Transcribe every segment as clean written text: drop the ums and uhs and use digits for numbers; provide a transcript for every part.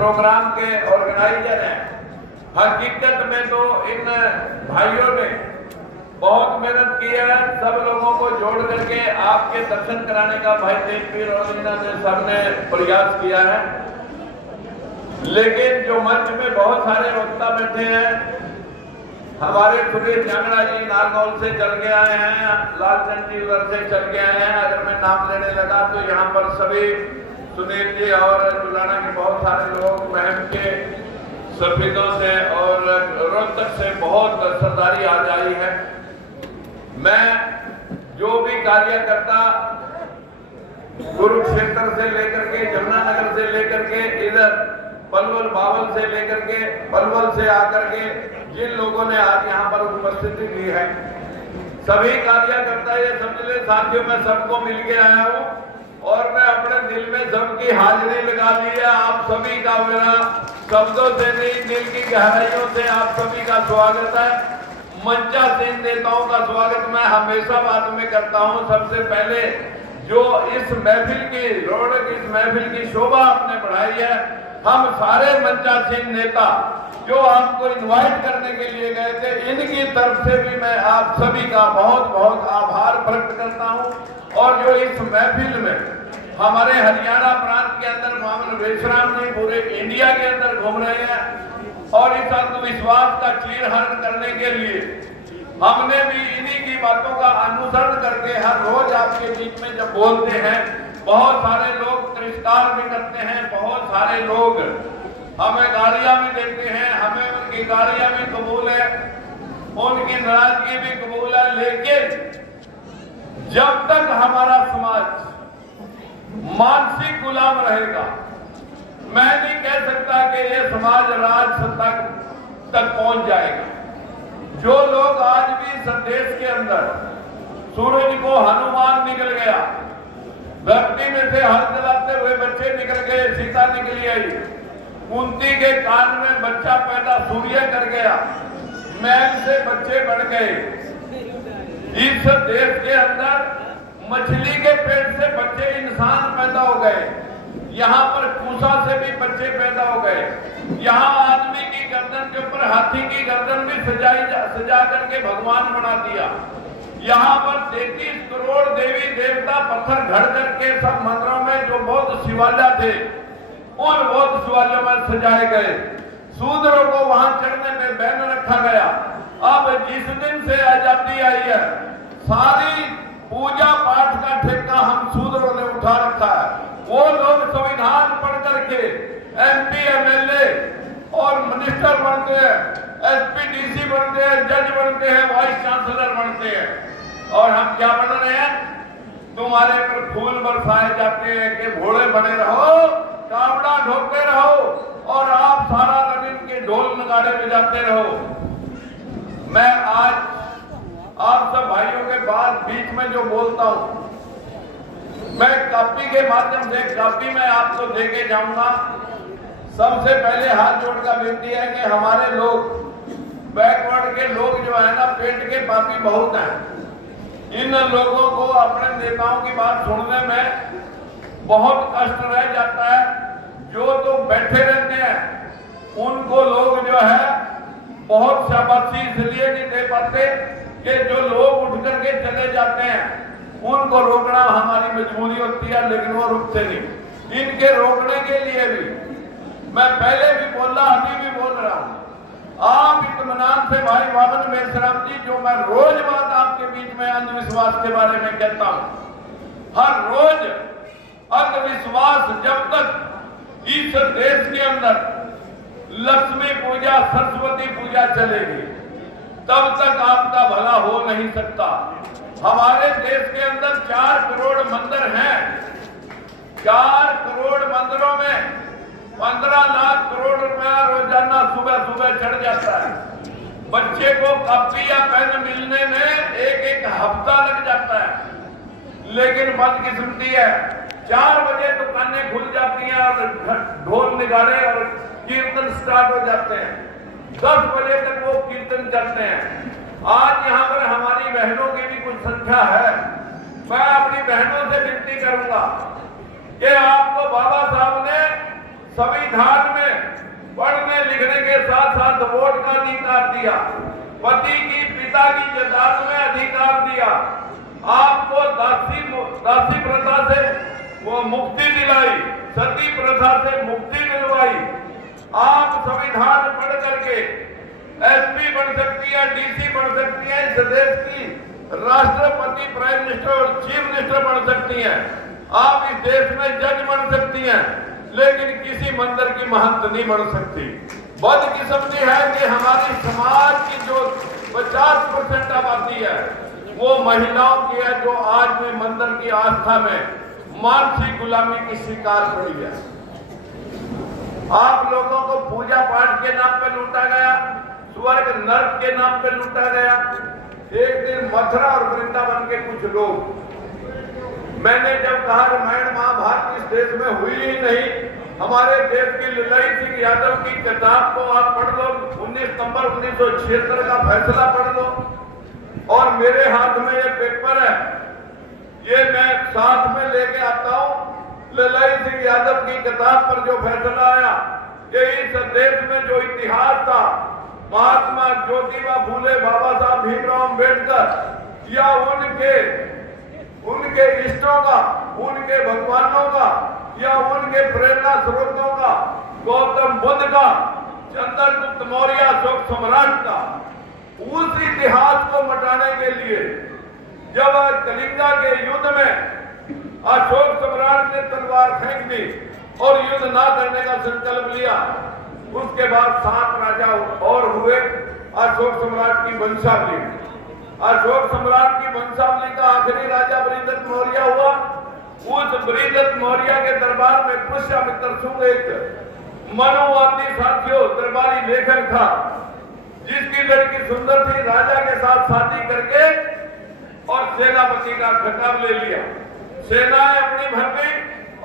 Programme के organiser हैं। हकीकत में तो इन भाइयों ने बहुत मेहनत की है, सब लोगों को जोड़ करके आपके दर्शन कराने का भाई तेजवीर और इन्होंने सबने प्रयास किया है। लेकिन जो मंच में बहुत सारे वक्ता बैठे हैं, हमारे सुरेश जांगड़ा जी नारनौल से चल के आए हैं, लालचंद जी उधर से चल के आए हैं। अगर मैं नाम लेने लगा तो यहाँ पर सभी सुनील जी और जुलाना के बहुत सारे लोग, महम के सफेदों से और रोहतक से बहुत सरदारी आ जाई है। मैं जो भी कार्यकर्ता कुरुक्षेत्र से लेकर के, जमुनानगर से लेकर के, इधर पलवल बावल से लेकर के, पलवल से आकर के जिन लोगों ने आज यहाँ पर उपस्थिति दी है, सभी कार्यकर्ता ये समझ ले साथियों, मैं सबको मिल के आया हूँ और मैं अपने दिल में सबकी हाजिरी लगा दी है। आप सभी का मेरा शब्दों से नहीं, दिल की गहराइयों से आप सभी का स्वागत है। मंचासीन नेताओं का स्वागत मैं हमेशा बाद में करता हूं। सबसे पहले जो इस महफिल की रौनक, इस महफिल की शोभा आपने बढ़ाई है, हम सारे मंचासीन नेता जो आपको इनवाइट करने के लिए गए थे, इनकी तरफ से भी मैं आप सभी का बहुत बहुत आभार प्रकट करता हूं। और जो इस महफिल में हमारे हरियाणा प्रांत के अंदर मामन वेशराम जी पूरे इंडिया के अंदर घूम रहे हैं और इस अंधविश्वास का चीरहरण करने के लिए हमने भी इन्हीं की बातों का अनुसरण करके हर रोज आपके बीच में जब बोलते हैं, बहुत सारे लोग तिरस्कार भी करते हैं, बहुत सारे लोग हमें गालियां भी देते हैं, हमें उनकी गालियां भी कबूल है, उनकी नाराजगी भी कबूल है। लेकिन जब तक हमारा समाज मानसिक गुलाम रहेगा, मैं नहीं कह सकता कि ये समाज राज सत्ता तक पहुंच जाएगा। जो लोग आज भी इस देश के अंदर सूरज को हनुमान निकल गया, धरती में से हल चलाते हुए बच्चे निकल गए, सीता निकली आई, कुंती के कान में बच्चा पैदा सूर्य कर गया, मैल से बच्चे बढ़ गए। इस देश के अंदर मछली के पेट से बच्चे इंसान पैदा हो गए, यहाँ पर पूसा से भी बच्चे पैदा हो गए, यहाँ आदमी की गर्दन के ऊपर हाथी की गर्दन भी सजा करके भगवान बना दिया। यहाँ पर 33 करोड़ देवी देवता पत्थर घड़ करके सब मंदिरों में जो बौद्ध शिवालय थे, उन बौद्ध शिवालयों में सजाए गए। शूद्रों को वहां चढ़ने में बैन रखा गया। अब जिस दिन से आजादी आई है, सारी पूजा पाठ का ठेका हम शूद्रों ने उठा रखा है। वो लोग संविधान पढ़ करके एमपी, एमएलए और मिनिस्टर बनते हैं, एसपी, डीसी बनते हैं, जज बनते हैं, वाइस चांसलर बनते हैं, और हम क्या बन रहे हैं? तुम्हारे पर फूल बरसाए जाते हैं कि घोड़े बने रहो, कावड़ा ढोते रहो और आप सारा दिन इनके ढोल नगाड़े में जाते रहो। मैं आज आप सब भाइयों के बाद बीच में जो बोलता हूं, मैं कॉपी के माध्यम से कॉपी में आपको देके जाऊंगा। सबसे पहले हाथ जोड़ का विनती है कि हमारे लोग बैकवर्ड के लोग जो है ना, पेट के पापी बहुत हैं। इन लोगों को अपने नेताओं की बात सुनने में बहुत कष्ट रह जाता है। जो तो बैठे रहते हैं उनको लोग जो है बहुत शाबाशी इसलिए नहीं दे पाते कि जो लोग उठ करके चले जाते हैं उनको रोकना हमारी मजबूरी होती है, लेकिन वो रुकते नहीं। इनके रोकने के लिए भी मैं पहले भी बोला, अभी भी बोल रहा हूं, आप इत्मीनान से भाई वामन मेश्राम जी, जो मैं रोज बात आपके बीच में अंधविश्वास के बारे में कहता हूं, हर रोज अंधविश्वास जब तक इस देश के अंदर लक्ष्मी पूजा, सरस्वती पूजा चलेगी, तब तक आपका भला हो नहीं सकता। हमारे देश के अंदर 4 करोड़ मंदिर हैं। 4 करोड़ मंदिरों में 15 लाख करोड़ रुपया रोजाना सुबह सुबह चढ़ जाता है। बच्चे को कॉपी या पेन मिलने में एक हफ्ता लग जाता है। लेकिन बदकिस्मती है, 4 बजे दुकानें खुल जाती हैं और ढोल निगाड़े और कीर्तन स्टार्ट हो जाते हैं। 10 बजे तक वो कीर्तन चलते हैं। आज यहाँ पर हमारी बहनों की भी कुछ संख्या है। मैं अपनी बहनों से विनती करूंगा कि आपको बाबा साहब ने संविधान में पढ़ने लिखने के साथ साथ वोट का अधिकार दिया, पति की पिता की जायदाद में अधिकार दिया, आपको दासी प्रथा से वो मुक्ति दिलाई, सती प्रथा से मुक्ति दिलवाई। आप संविधान पढ़ करके एसपी बन सकती है, डीसी बन सकती है, इस देश की राष्ट्रपति, प्राइम मिनिस्टर और चीफ मिनिस्टर बन सकती हैं। आप इस देश में जज बन सकती हैं, लेकिन किसी मंदिर की महंत नहीं बन सकती। बदकिस्मती है कि हमारी समाज की जो 50% आबादी है वो महिलाओं की है, जो आज में मंदिर की आस्था में मानसिक गुलामी की शिकार पड़ी है। आप लोगों को पूजा पाठ के नाम पे लूटा गया, स्वर्ग नर्क के नाम पे लूटा गया। एक दिन मथुरा और वृंदावन के कुछ लोग, मैंने जब कहा रामायण महाभारत इस देश में हुई ही नहीं, हमारे देश की ललाई सिंह यादव की किताब को आप पढ़ लो, 19 सितंबर 1976 का फैसला पढ़ लो, और मेरे हाथ में ये पेपर है, ये मैं साथ में लेके आता हूं। ललाई सिंह यादव की किताब पर जो फैसला आया कि इस देश में जो इतिहास था, महात्मा ज्योतिबा फूले, बाबा साहब भीमराव अम्बेडकर या उनके इष्टों का, उनके भगवानों का या उनके प्रेरणा स्रोतों का, गौतम बुद्ध का, चंद्रगुप्त मौर्य, अशोक सम्राट का, उस इतिहास को मिटाने के लिए जब कलिंगा के युद्ध में अशोक सम्राट ने तलवार फेंक दी और युद्ध ना करने का संकल्प लिया, उसके बाद 7 राजा और हुए अशोक सम्राट की वंशावली। अशोक सम्राट की वंशावली का आखिरी राजा बृहदत्त मौर्य हुआ। उस बृहदत्त मौर्य के दरबार में पुष्यमित्र सुंग एक मनुवादी साथियों दरबारी लेखक था, जिसकी लड़की सुंदर थी, राजा के साथ शादी करके और सेनापति का खिताब ले लिया। सेनाएं अपनी भर गई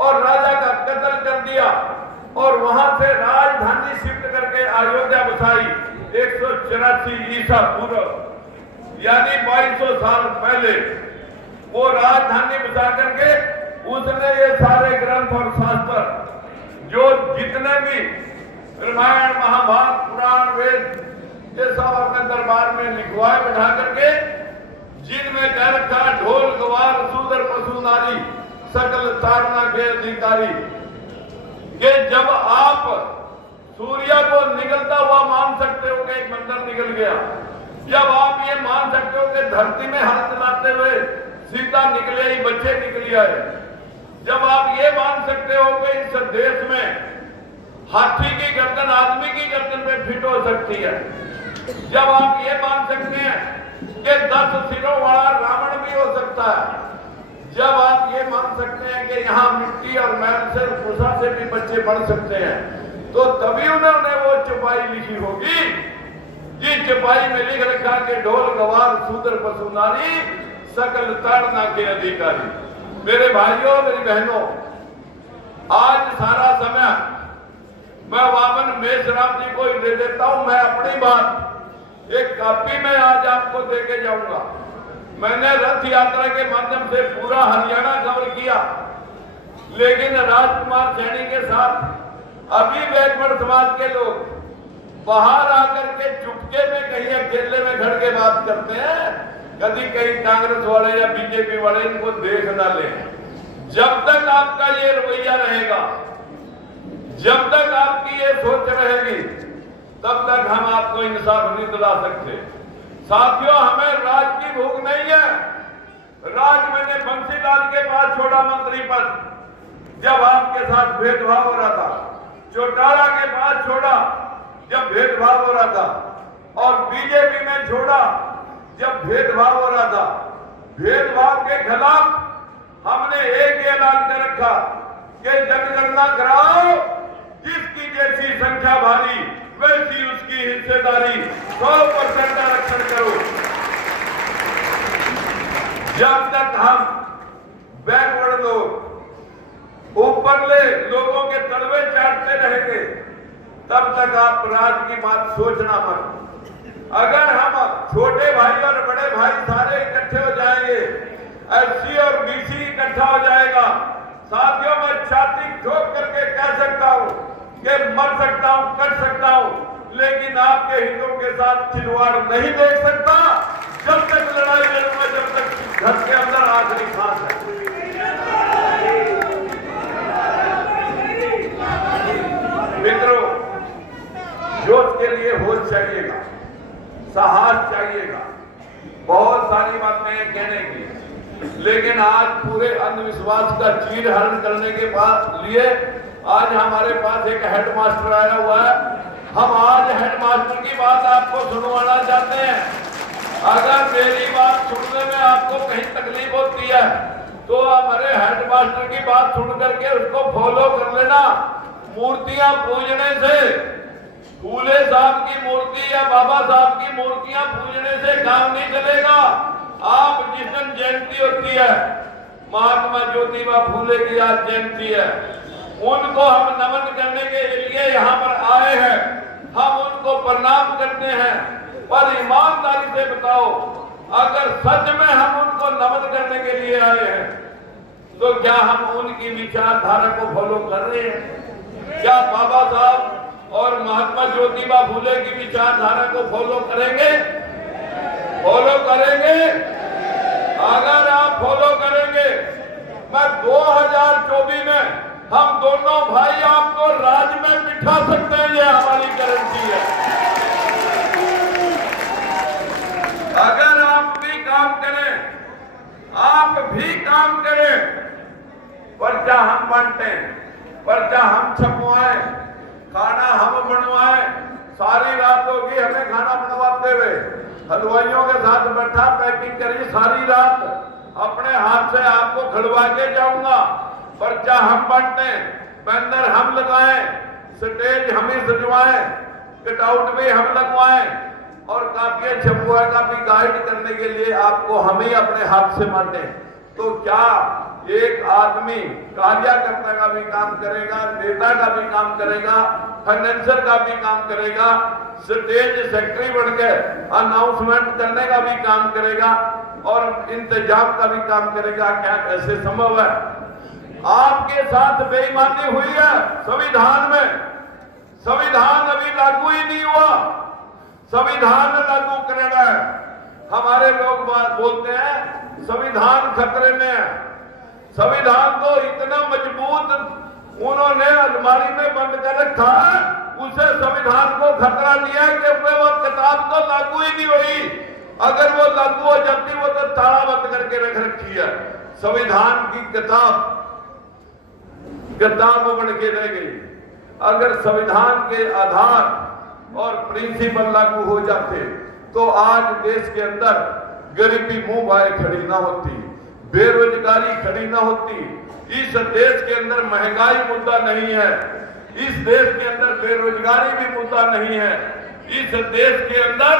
और राजा का कत्ल कर दिया और वहां से राजधानी शिफ्ट करके अयोध्या बसाई 184 ईसा पूर्व, यानी 2200 साल पहले वो राजधानी बसा करके उसने ये सारे ग्रंथ और शास्त्र जो जितने भी रामायण महाभारत पुराण वेद ये सब अपने दरबार में लिखवाए बैठा करके, जिनमें कह रखा ढोल गवार शूद्र पशु नारी सकल तारना के अधिकारी, कि जब आप सूर्य को निकलता हुआ मान सकते हो कि एक मंदिर निकल गया, जब आप ये मान सकते हो कि धरती में हल चलाते हुए सीता निकले ही बच्चे निकली आए, जब आप ये मान सकते हो कि इस देश में हाथी की गर्दन आदमी की गर्दन में फिट हो सकती है, जब आप ये मान सकते हैं कि 10 सिरों वाला रावण भी हो सकता है, जब आप ये मान सकते हैं कि यहाँ मिट्टी और मैल से भूसा से भी बच्चे बढ़ सकते हैं, तो तभी उन्होंने वो चौपाई लिखी होगी जिस चौपाई में लिख रखा कि ढोल गवार शूद्र पशु नारी सकल ताड़ना के अधिकारी। मेरे भाइयों मेरी बहनों, आज सारा समय मैं वामन मेषराम जी को ही दे देता हूं। मैं अपनी बात एक कॉपी में आज आपको देके जाऊंगा। मैंने रथ यात्रा के माध्यम से पूरा हरियाणा कवर किया, लेकिन राजकुमार सैनी के साथ अभी बैकवर्ड समाज के लोग बाहर आकर के चुपके में कहीं अकेले में खड़ के बात करते हैं। कभी कहीं कांग्रेस वाले या बीजेपी वाले इनको देख ना ले। जब तक आपका ये रवैया रहेगा, जब तक आपकी ये सोच रहेगी, तब तक हम आपको इंसाफ नहीं दिला सकते। साथियों, हमें राज की भूख नहीं है। राज मैंने बंसीलाल के पास छोड़ा मंत्री पद जब आपके साथ भेदभाव हो रहा था, चौटाला के पास छोड़ा जब भेदभाव हो रहा था, और बीजेपी में छोड़ा जब भेदभाव हो रहा था। भेदभाव के खिलाफ हमने एक ऐलान कर रखा कि जनगणना कराओ, जिसकी जैसी संख्या भारी वैसी उसकी हिस्सेदारी, 100% आरक्षण करो। जब तक हम बैकवर्ड लोग ऊपरले लोगों के तलवे चाटते रहेंगे, तब तक आप राज की बात सोचना मत। अगर हम छोटे भाई और बड़े भाई सारे इकट्ठे हो जाएंगे, एससी और बीसी इकट्ठा हो जाएगा, साथियों मैं छाती ठोक करके कह सकता हूं कि मर सकता हूं, कट सकता हूं, लेकिन आपके हितों के साथ खिलवाड़ नहीं देख सकता। जब तक लड़ाई लड़ूंगा, जब तक घर के अंदर आखिरी सांस है। मित्रों, जोश के लिए होश चाहिएगा, साहस चाहिएगा, बहुत सारी बातें कहने की, लेकिन आज पूरे अंधविश्वास का चीर हरण करने के लिए आज हमारे पास एक हेडमास्टर आया हुआ है। हम आज हेडमास्टर की बात आपको सुनवाना चाहते हैं। अगर मेरी बात सुनने में आपको कहीं तकलीफ होती है तो हमारे हेडमास्टर की बात सुन करके उसको फॉलो कर लेना। मूर्तियां पूजने से, फूले साहब की मूर्ति या बाबा साहब की मूर्तियां पूजने से काम नहीं चलेगा। आप जिस दिन जयंती होती है, महात्मा ज्योतिबा फूले की आज जयंती है, उनको हम नमन करने के लिए यहाँ पर आए हैं, हम उनको प्रणाम करते हैं। पर ईमानदारी से बताओ, अगर सच में हम उनको नमन करने के लिए आए हैं तो क्या हम उनकी विचारधारा को फॉलो कर रहे हैं? क्या बाबा साहब और महात्मा ज्योतिबा फूले की विचारधारा को फॉलो करेंगे? फॉलो करेंगे? अगर आप फॉलो करेंगे, मैं 2024 में हम दोनों भाई आपको राज में बिठा सकते हैं, ये हमारी गारंटी है। अगर आप भी काम करें, आप भी काम करें, पर्चा हम बांटें, पर्चा हम छपवाएं, खाना हम बनवाएं, सारी रात होगी हमें खाना बनवाते हुए, हलवाइयों के साथ बैठा पैकिंग करी, सारी रात अपने हाथ से आपको खिलवा के जाऊंगा। पर्चा हम बांटे, बैनर हम लगाएं, स्टेज हम ही सजवाएं, कटआउट भी हम लगवाएं और काफियां छपवाएं, काफी गाइड करने के लिए आपको हम ही अपने हाथ से बांटें। तो क्या एक आदमी कार्यकर्ता का भी काम करेगा, नेता का भी काम करेगा, फाइनेंसर का भी काम करेगा, स्टेज सेक्रेटरी बनकर अनाउंसमेंट करने का भी काम करेगा और इंतजाम का भी काम करेगा? क्या ऐसे संभव है? आपके साथ बेईमानी हुई है संविधान में। संविधान अभी लागू ही नहीं हुआ, संविधान लागू करना है। हमारे लोग बात बोलते हैं संविधान खतरे में है। संविधान तो इतना मजबूत उन्होंने अलमारी में बंद कर रखा है, उसे संविधान को खतरा नहीं है कि वो किताब तो लागू ही नहीं हुई। अगर वो लागू हो जाती वो तो ताला बंद करके रख रखी है। संविधान की किताब बन के रह गई। अगर संविधान के आधार और प्रिंसिपल लागू हो जाते तो आज देश के अंदर गरीबी मुंह भाए खड़ी ना होती, बेरोजगारी खड़ी ना होती, इस देश के अंदर महंगाई मुद्दा नहीं है, इस देश के अंदर बेरोजगारी भी मुद्दा नहीं है, इस देश के अंदर